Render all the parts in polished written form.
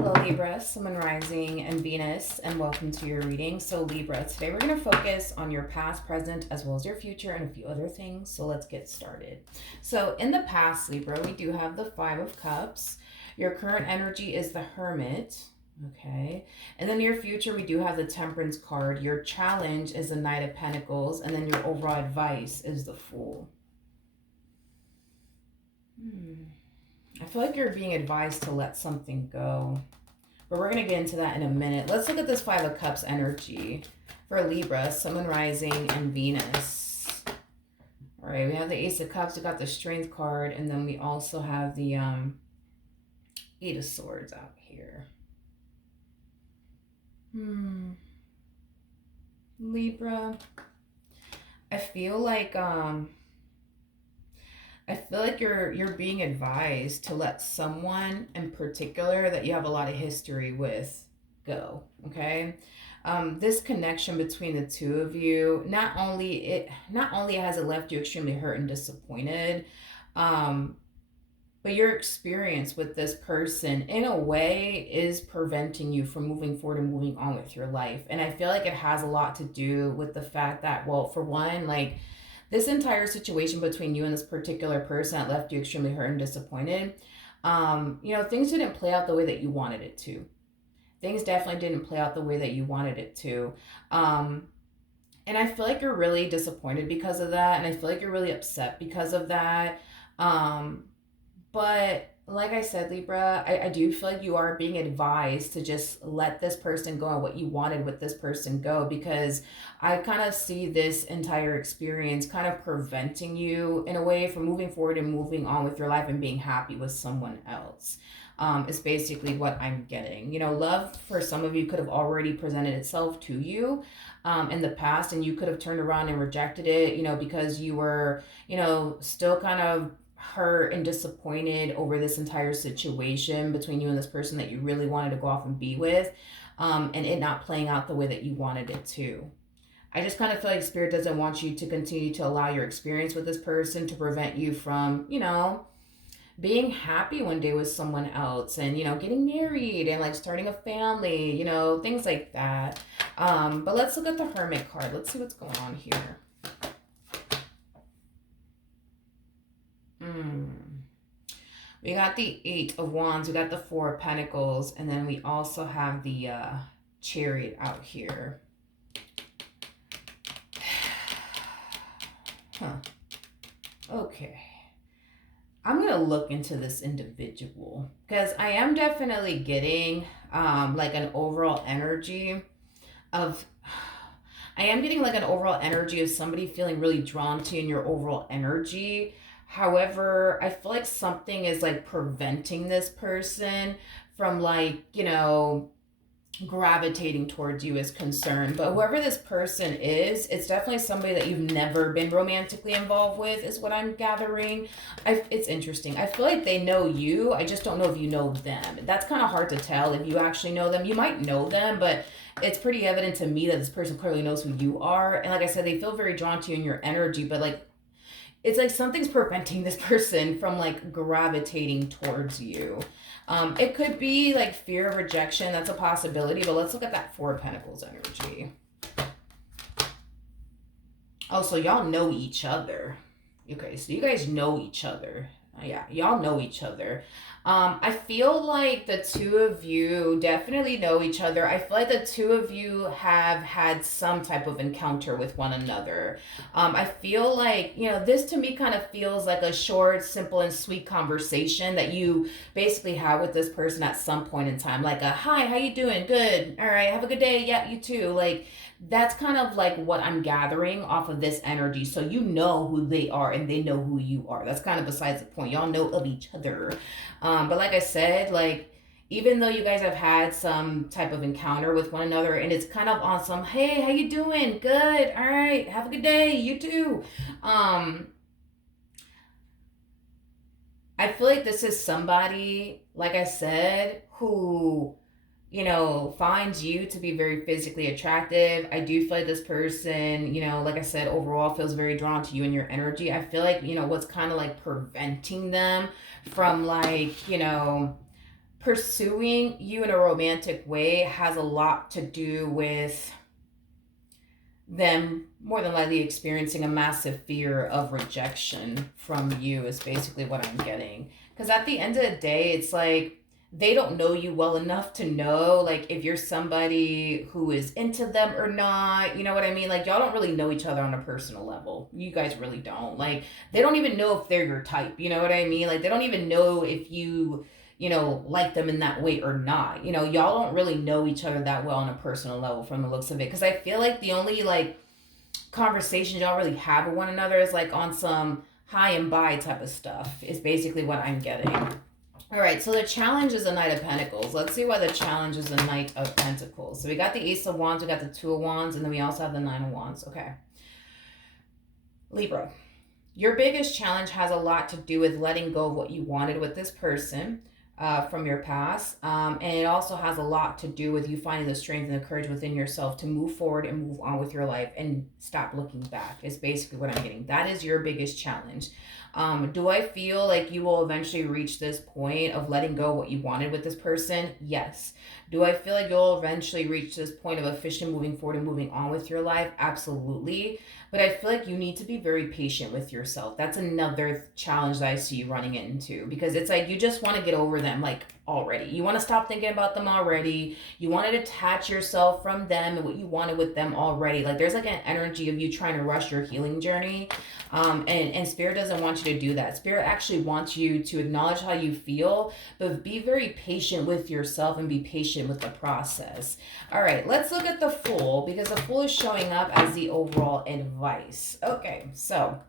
Hello Libra, Sun, Rising, and Venus, and welcome to your reading. So Libra, today we're going to focus on your past, present, as well as your future and a few other things. So let's get started. So in the past, Libra, we do have the Five of Cups. Your current energy is the Hermit. Okay. And then your future, we do have the Temperance card. Your challenge is the Knight of Pentacles. And then your overall advice is the Fool. I feel like you're being advised to let something go. But we're going to get into that in a minute. Let's look at this Five of Cups energy for Libra, Sun, Rising, and Venus. All right, we have the Ace of Cups. We got the Strength card. And then we also have the Eight of Swords out here. Libra, I feel like you're being advised to let someone in particular that you have a lot of history with go. Okay. This connection between the two of you, not only has it left you extremely hurt and disappointed, but your experience with this person in a way is preventing you from moving forward and moving on with your life. And I feel like it has a lot to do with the fact that, well, for one, like, this entire situation between you and this particular person that left you extremely hurt and disappointed, things didn't play out the way that you wanted it to. Things definitely didn't play out the way that you wanted it to. And I feel like you're really disappointed because of that. And I feel like you're really upset because of that. But like I said, Libra, I do feel like you are being advised to just let this person go and what you wanted with this person go, because I kind of see this entire experience kind of preventing you in a way from moving forward and moving on with your life and being happy with someone else. Is basically what I'm getting. Love for some of you could have already presented itself to you in the past, and you could have turned around and rejected it, because you were, still kind of hurt and disappointed over this entire situation between you and this person that you really wanted to go off and be with, and it not playing out the way that you wanted it to. I just kind of feel like Spirit doesn't want you to continue to allow your experience with this person to prevent you from, being happy one day with someone else and, getting married and like starting a family, things like that. But let's look at the Hermit card. Let's see what's going on here. We got the Eight of Wands, we got the Four of Pentacles, and then we also have the Chariot out here. Okay. I'm going to look into this individual because I am definitely getting like an overall energy of... I am getting like an overall energy of somebody feeling really drawn to you in your overall energy. However, I feel like something is like preventing this person from like, gravitating towards you is concerned. But whoever this person is, it's definitely somebody that you've never been romantically involved with, is what I'm gathering. It's interesting. I feel like they know you. I just don't know if you know them. That's kind of hard to tell if you actually know them. You might know them, but it's pretty evident to me that this person clearly knows who you are. And like I said, they feel very drawn to you in your energy, but like, it's like something's preventing this person from like gravitating towards you. It could be like fear of rejection. That's a possibility, but let's look at that Four of Pentacles energy. Oh, so y'all know each other. Okay, so you guys know each other. Yeah, y'all know each other. I feel like the two of you definitely know each other. I feel like the two of you have had some type of encounter with one another. I feel like, this to me kind of feels like a short, simple, and sweet conversation that you basically have with this person at some point in time. Like a, hi, how you doing? Good. All right, have a good day. Yeah, you too. Like, that's kind of like what I'm gathering off of this energy. So you know who they are and they know who you are. That's kind of besides the point. Y'all know of each other. But like I said, like, even though you guys have had some type of encounter with one another and it's kind of on some, hey, how you doing? Good. All right. Have a good day. You too. I feel like this is somebody, like I said, who finds you to be very physically attractive. I do feel like this person, like I said, overall feels very drawn to you and your energy. I feel like, what's kind of like preventing them from like, pursuing you in a romantic way has a lot to do with them more than likely experiencing a massive fear of rejection from you, is basically what I'm getting. Because at the end of the day, it's like they don't know you well enough to know like if you're somebody who is into them or not. You know what I mean? Like y'all don't really know each other on a personal level. You guys really don't. Like they don't even know if they're your type. You know what I mean? Like they don't even know if you like them in that way or not. Y'all don't really know each other that well on a personal level from the looks of it. Because I feel like the only like conversations y'all really have with one another is like on some high and by type of stuff, is basically what I'm getting. All right, so the challenge is the Knight of Pentacles. Let's see why the challenge is the Knight of Pentacles. So we got the Ace of Wands, we got the Two of Wands, and then we also have the Nine of Wands. Okay. Libra, your biggest challenge has a lot to do with letting go of what you wanted with this person from your past. And it also has a lot to do with you finding the strength and the courage within yourself to move forward and move on with your life and stop looking back, is basically what I'm getting. That is your biggest challenge. Do I feel like you will eventually reach this point of letting go of what you wanted with this person? Yes. Do I feel like you'll eventually reach this point of officially moving forward and moving on with your life? Absolutely. But I feel like you need to be very patient with yourself. That's another challenge that I see you running into, because it's like you just want to get over them like already. You want to stop thinking about them already. You want to detach yourself from them and what you wanted with them already. Like there's like an energy of you trying to rush your healing journey. And Spirit doesn't want you to do that. Spirit actually wants you to acknowledge how you feel, but be very patient with yourself and be patient with the process. All right, let's look at the Fool, because the Fool is showing up as the overall advice. Okay, so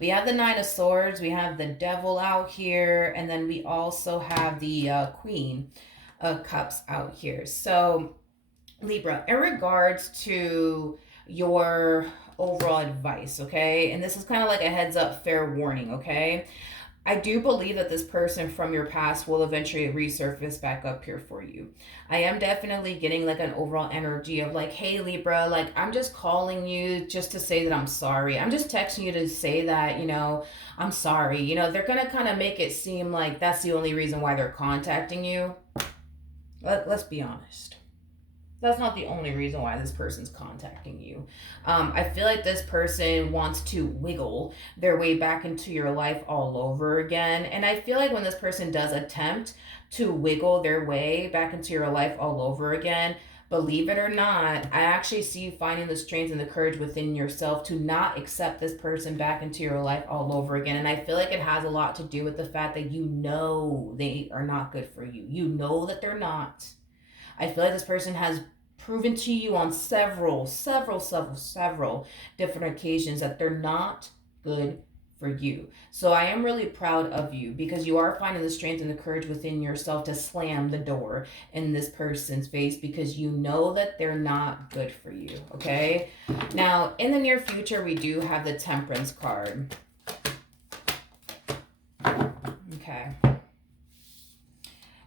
we have the Nine of Swords, we have the Devil out here, and then we also have the Queen of Cups out here. So Libra, in regards to your overall advice, okay, and this is kind of like a heads up, fair warning, okay, I do believe that this person from your past will eventually resurface back up here for you. I am definitely getting like an overall energy of like, hey Libra, like I'm just calling you just to say that I'm sorry. I'm just texting you to say that, I'm sorry. They're going to kind of make it seem like that's the only reason why they're contacting you. Let's be honest. That's not the only reason why this person's contacting you. I feel like this person wants to wiggle their way back into your life all over again. And I feel like when this person does attempt to wiggle their way back into your life all over again, believe it or not, I actually see you finding the strength and the courage within yourself to not accept this person back into your life all over again. And I feel like it has a lot to do with the fact that they are not good for you. You know that they're not. I feel like this person has proven to you on several different occasions that they're not good for you. So I am really proud of you, because you are finding the strength and the courage within yourself to slam the door in this person's face, because you know that they're not good for you, okay? Now, in the near future, we do have the Temperance card. Okay.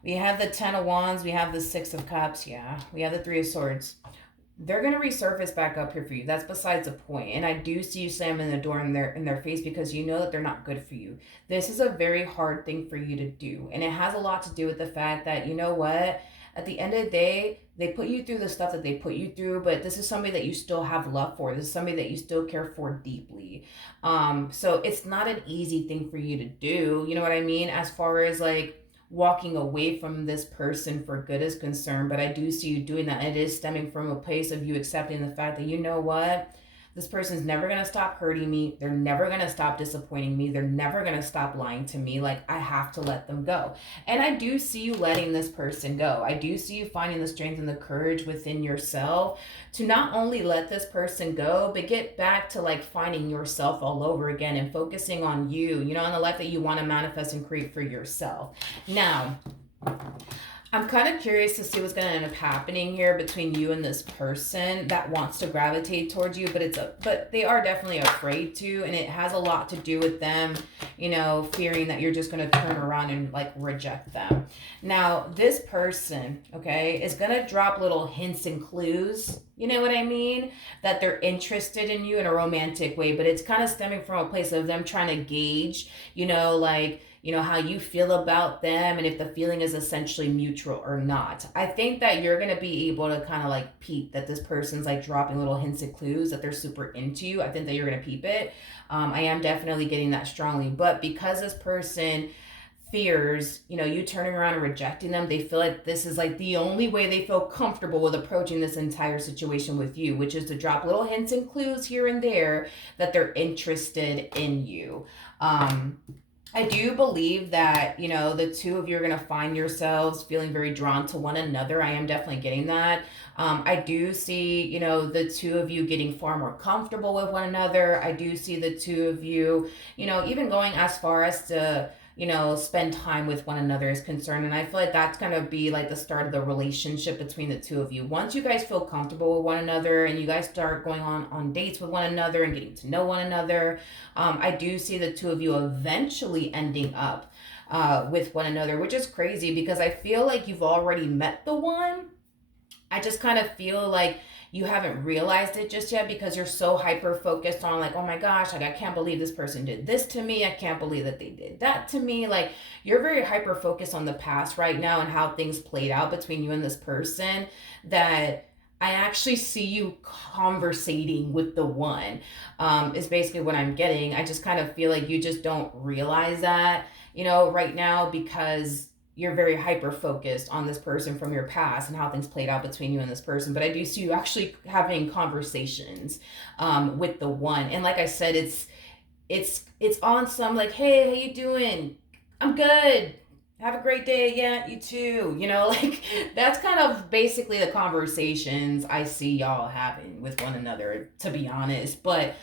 We have the Ten of Wands. We have the Six of Cups. Yeah. We have the Three of Swords. They're going to resurface back up here for you. That's besides the point. And I do see you slamming the door in their face, because you know that they're not good for you. This is a very hard thing for you to do. And it has a lot to do with the fact that, you know what? At the end of the day, they put you through the stuff that they put you through, but this is somebody that you still have love for. This is somebody that you still care for deeply. So it's not an easy thing for you to do. You know what I mean? As far as like walking away from this person for good is concerned, but I do see you doing that. And it is stemming from a place of you accepting the fact that, you know what, this person's never going to stop hurting me. They're never going to stop disappointing me. They're never going to stop lying to me. Like, I have to let them go. And I do see you letting this person go. I do see you finding the strength and the courage within yourself to not only let this person go, but get back to like finding yourself all over again and focusing on you, on the life that you want to manifest and create for yourself. Now, I'm kind of curious to see what's going to end up happening here between you and this person that wants to gravitate towards you, but they are definitely afraid to, and it has a lot to do with them, fearing that you're just going to turn around and like reject them. Now, this person, okay, is going to drop little hints and clues, you know what I mean? That they're interested in you in a romantic way, but it's kind of stemming from a place of them trying to gauge, like, how you feel about them and if the feeling is essentially mutual or not. I think that you're going to be able to kind of like peep that this person's like dropping little hints and clues that they're super into you. I think that you're going to peep it. I am definitely getting that strongly. But because this person fears, you turning around and rejecting them, they feel like this is like the only way they feel comfortable with approaching this entire situation with you, which is to drop little hints and clues here and there that they're interested in you. I do believe that, the two of you are going to find yourselves feeling very drawn to one another. I am definitely getting that. I do see, the two of you getting far more comfortable with one another. I do see the two of you, even going as far as to, spend time with one another is concerned. And I feel like that's going to be like the start of the relationship between the two of you. Once you guys feel comfortable with one another and you guys start going on dates with one another and getting to know one another, I do see the two of you eventually ending up with one another, which is crazy because I feel like you've already met the one. I just kind of feel like you haven't realized it just yet because you're so hyper focused on like, oh my gosh, like I can't believe this person did this to me. I can't believe that they did that to me. Like you're very hyper focused on the past right now and how things played out between you and this person that I actually see you conversating with the one, is basically what I'm getting. I just kind of feel like you just don't realize that, right now because you're very hyper focused on this person from your past and how things played out between you and this person. But I do see you actually having conversations with the one. And like I said, it's on some like, hey, how you doing? I'm good. Have a great day. Yeah, you too. Like that's kind of basically the conversations I see y'all having with one another, to be honest. But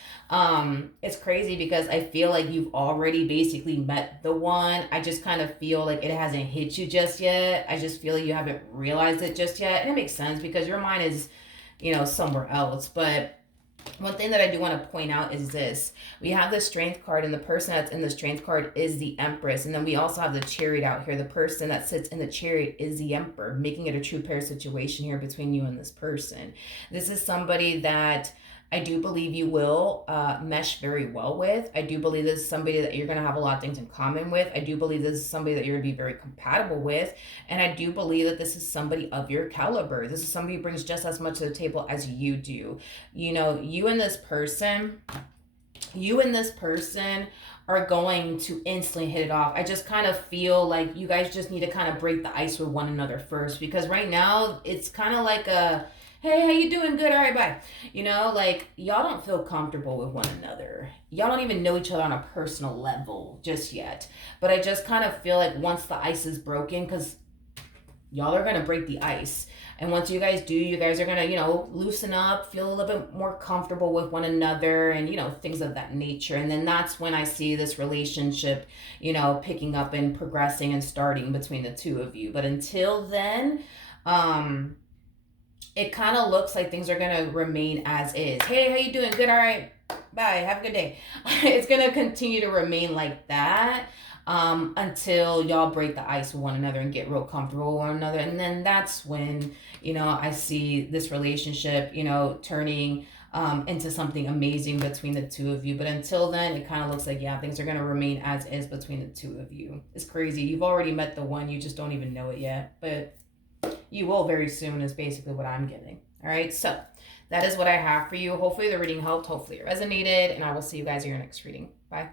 it's crazy because I feel like you've already basically met the one. I just kind of feel like it hasn't hit you just yet. I just feel like you haven't realized it just yet. And it makes sense because your mind is, somewhere else. But one thing that I do want to point out is this. We have the strength card, and the person that's in the strength card is the Empress. And then we also have the Chariot out here. The person that sits in the Chariot is the Emperor, making it a true pair situation here between you and this person. This is somebody that I do believe you will mesh very well with. I do believe this is somebody that you're going to have a lot of things in common with. I do believe this is somebody that you're going to be very compatible with. And I do believe that this is somebody of your caliber. This is somebody who brings just as much to the table as you do. You and this person are going to instantly hit it off. I just kind of feel like you guys just need to kind of break the ice with one another first, because right now it's kind of like a, hey, how you doing? Good. All right, bye. Like y'all don't feel comfortable with one another. Y'all don't even know each other on a personal level just yet. But I just kind of feel like once the ice is broken, because y'all are going to break the ice. And once you guys do, you guys are going to, loosen up, feel a little bit more comfortable with one another and, things of that nature. And then that's when I see this relationship, picking up and progressing and starting between the two of you. But until then, it kind of looks like things are going to remain as is. Hey, how you doing? Good. All right. Bye. Have a good day. It's going to continue to remain like that until y'all break the ice with one another and get real comfortable with one another. And then that's when, I see this relationship, turning into something amazing between the two of you. But until then, it kind of looks like, yeah, things are going to remain as is between the two of you. It's crazy. You've already met the one. You just don't even know it yet. But you will very soon is basically what I'm getting. All right. So that is what I have for you. Hopefully the reading helped. Hopefully it resonated. And I will see you guys in your next reading. Bye.